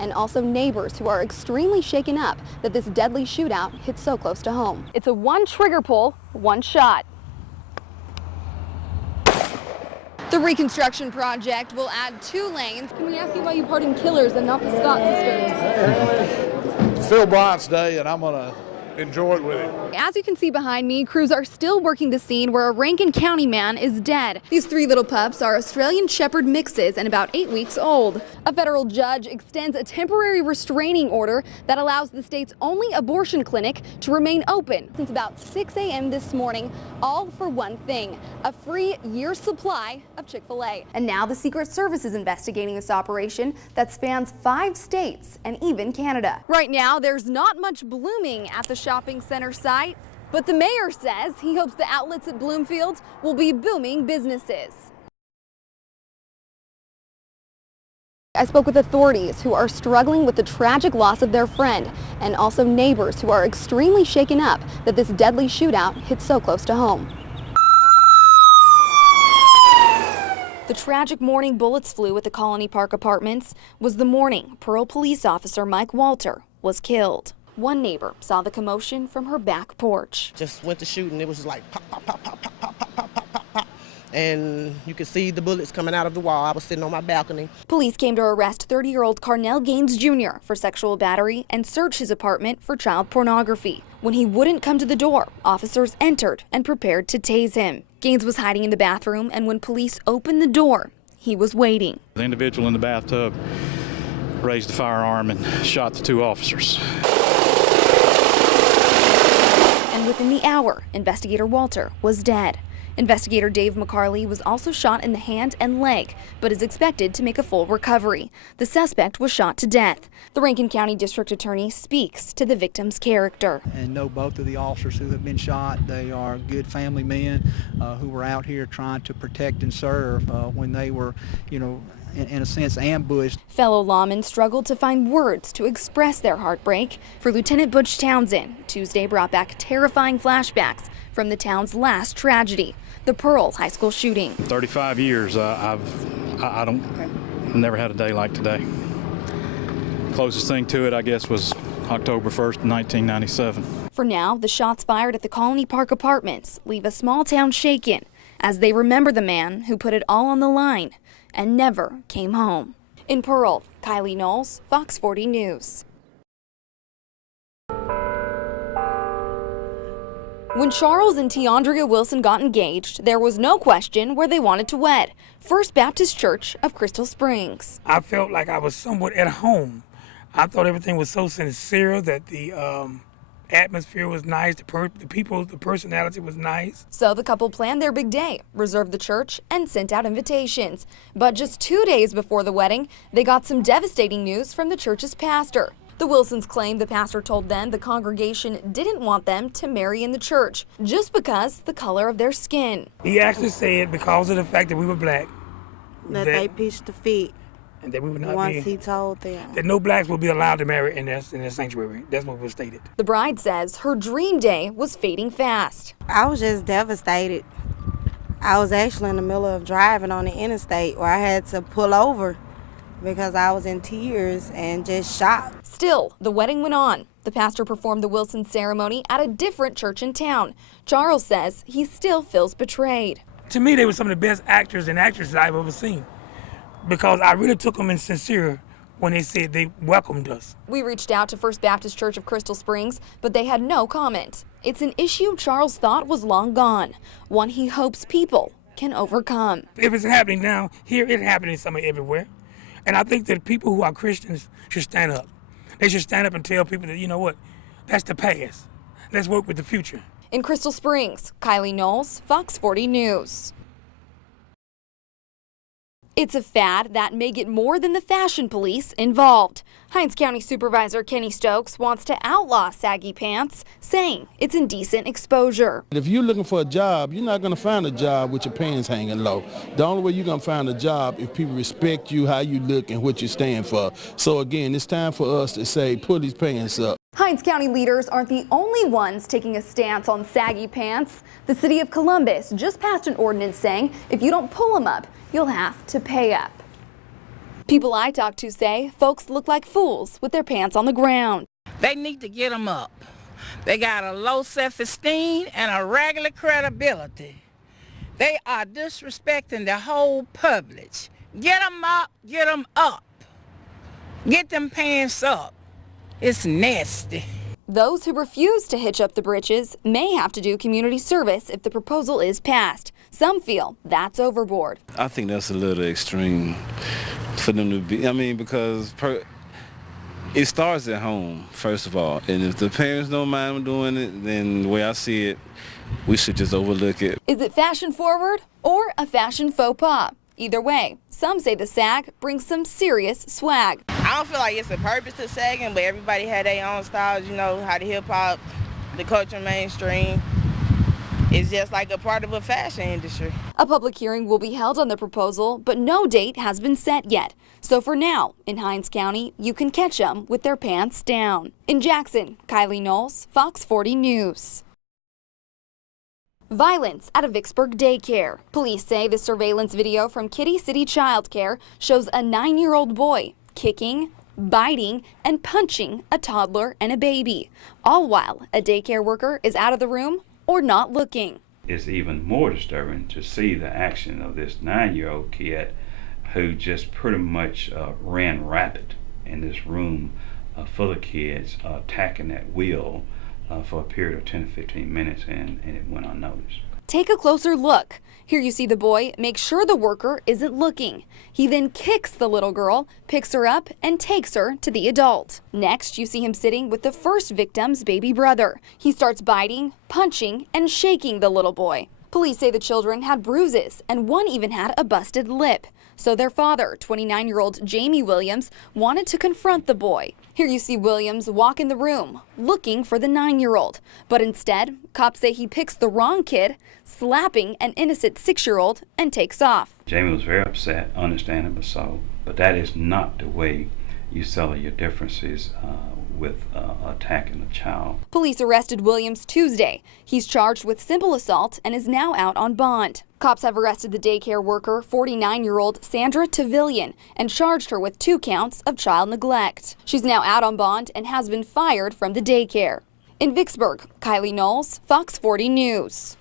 And also neighbors who are extremely shaken up that this deadly shootout hit so close to home. It's a one trigger pull, one shot. The reconstruction project will add 2 lanes. Can we ask you why you pardoned killers and not the Scott sisters? It's Phil Bryant's day, and I'm going to enjoy it with him. As you can see behind me, crews are still working the scene where a Rankin County man is dead. These 3 little pups are Australian Shepherd mixes and about 8 weeks old. A federal judge extends a temporary restraining order that allows the state's only abortion clinic to remain open since about 6 a.m. this morning, all for one thing: a free year's supply of Chick-fil-A. And now the Secret Service is investigating this operation that spans 5 states and even Canada. Right now, there's not much blooming at the shopping center site, but the mayor says he hopes the outlets at Bloomfield will be booming businesses. I spoke with authorities who are struggling with the tragic loss of their friend, and also neighbors who are extremely shaken up that this deadly shootout hit so close to home. The tragic morning bullets flew at the Colony Park apartments was the morning Pearl police officer Mike Walter was killed. One neighbor saw the commotion from her back porch. Just went to shoot and it was just like pop, pop, pop, pop, pop, pop, pop, pop, pop, pop. And you could see the bullets coming out of the wall. I was sitting on my balcony. Police came to arrest 30-year-old Carnell Gaines Jr. for sexual battery and search his apartment for child pornography. When he wouldn't come to the door, officers entered and prepared to tase him. Gaines was hiding in the bathroom, and when police opened the door, he was waiting. The individual in the bathtub raised the firearm and shot the 2 officers. And within the hour, investigator Walter was dead. Investigator Dave McCarley was also shot in the hand and leg, but is expected to make a full recovery. The suspect was shot to death. The Rankin County District Attorney speaks to the victim's character. And know both of the officers who have been shot. They are good family men who were out here trying to protect and serve when they were, in a sense, ambushed. Fellow lawmen struggled to find words to express their heartbreak. For Lieutenant Butch Townsend, Tuesday brought back terrifying flashbacks from the town's last tragedy, the Pearl High School shooting. 35 years, I've never had a day like today. Closest thing to it, I guess, was October 1st, 1997. For now, the shots fired at the Colony Park apartments leave a small town shaken as they remember the man who put it all on the line and never came home. In Pearl, Kylee Knoles, Fox 40 News. When Charles and Tiandria Wilson got engaged, there was no question where they wanted to wed. First Baptist Church of Crystal Springs. I felt like I was somewhat at home. I thought everything was so sincere, that the atmosphere was nice, the people, the personality was nice. So the couple planned their big day, reserved the church, and sent out invitations. But just 2 days before the wedding, they got some devastating news from the church's pastor. The Wilsons claimed the pastor told them the congregation didn't want them to marry in the church just because the color of their skin. He actually said because of the fact that we were black, that they pitched the fit. And that we would not once he told them that no blacks will be allowed to marry in their sanctuary. That's what was stated. The bride says her dream day was fading fast. I was just devastated. I was actually in the middle of driving on the interstate where I had to pull over because I was in tears and just shocked. Still, the wedding went on. The pastor performed the Wilson ceremony at a different church in town. Charles says he still feels betrayed. To me, they were some of the best actors and actresses I've ever seen, because I really took them in sincere when they said they welcomed us. We reached out to First Baptist Church of Crystal Springs, but they had no comment. It's an issue Charles thought was long gone, one he hopes people can overcome. If it's happening now, here it's happening somewhere everywhere. And I think that people who are Christians should stand up. They should stand up and tell people that, you know what, that's the past. Let's work with the future. In Crystal Springs, Kylee Knoles, Fox 40 News. It's a fad that may get more than the fashion police involved. Hinds County Supervisor Kenny Stokes wants to outlaw saggy pants, saying it's indecent exposure. If you're looking for a job, you're not going to find a job with your pants hanging low. The only way you're going to find a job if people respect you, how you look, and what you stand for. So again, it's time for us to say, pull these pants up. Hinds County leaders aren't the only ones taking a stance on saggy pants. The city of Columbus just passed an ordinance saying if you don't pull them up, you'll have to pay up. People I talked to say folks look like fools with their pants on the ground. They need to get them up. They got a low self-esteem and a regular credibility. They are disrespecting the whole public. Get them up, get them up. Get them pants up. It's nasty. Those who refuse to hitch up the britches may have to do community service if the proposal is passed. Some feel that's overboard. I think that's a little extreme for them to be, because it starts at home, first of all. And if the parents don't mind them doing it, then the way I see it, we should just overlook it. Is it fashion forward or a fashion faux pas? Either way, some say the sag brings some serious swag. I don't feel like it's a purpose to sagging, but everybody had their own styles, how the hip-hop, the culture mainstream. It's just like a part of a fashion industry. A public hearing will be held on the proposal, but no date has been set yet. So for now, in Hinds County, you can catch them with their pants down. In Jackson, Kylee Knoles, Fox 40 News. Violence at a Vicksburg daycare. Police say the surveillance video from Kitty City Child Care shows a 9-year-old boy kicking, biting, and punching a toddler and a baby, all while a daycare worker is out of the room or not looking. It's even more disturbing to see the action of this 9-year-old kid who just pretty much ran rapid in this room full of kids, attacking that wheel for a period of 10 to 15 minutes, and it went unnoticed. Take a closer look. Here you see the boy make sure the worker isn't looking. He then kicks the little girl, picks her up, and takes her to the adult. Next, you see him sitting with the first victim's baby brother. He starts biting, punching, and shaking the little boy. Police say the children had bruises, and one even had a busted lip. So their father, 29-year-old Jamie Williams, wanted to confront the boy. Here you see Williams walk in the room, looking for the 9-year-old. But instead, cops say he picks the wrong kid, slapping an innocent 6-year-old, and takes off. Jamie was very upset, understandably so, but that is not the way you settle your differences with attacking a child. Police arrested Williams Tuesday. He's charged with simple assault and is now out on bond. Cops have arrested the daycare worker, 49-year-old Sandra Tavillian, and charged her with 2 counts of child neglect. She's now out on bond and has been fired from the daycare. In Vicksburg, Kylee Knoles, Fox 40 News.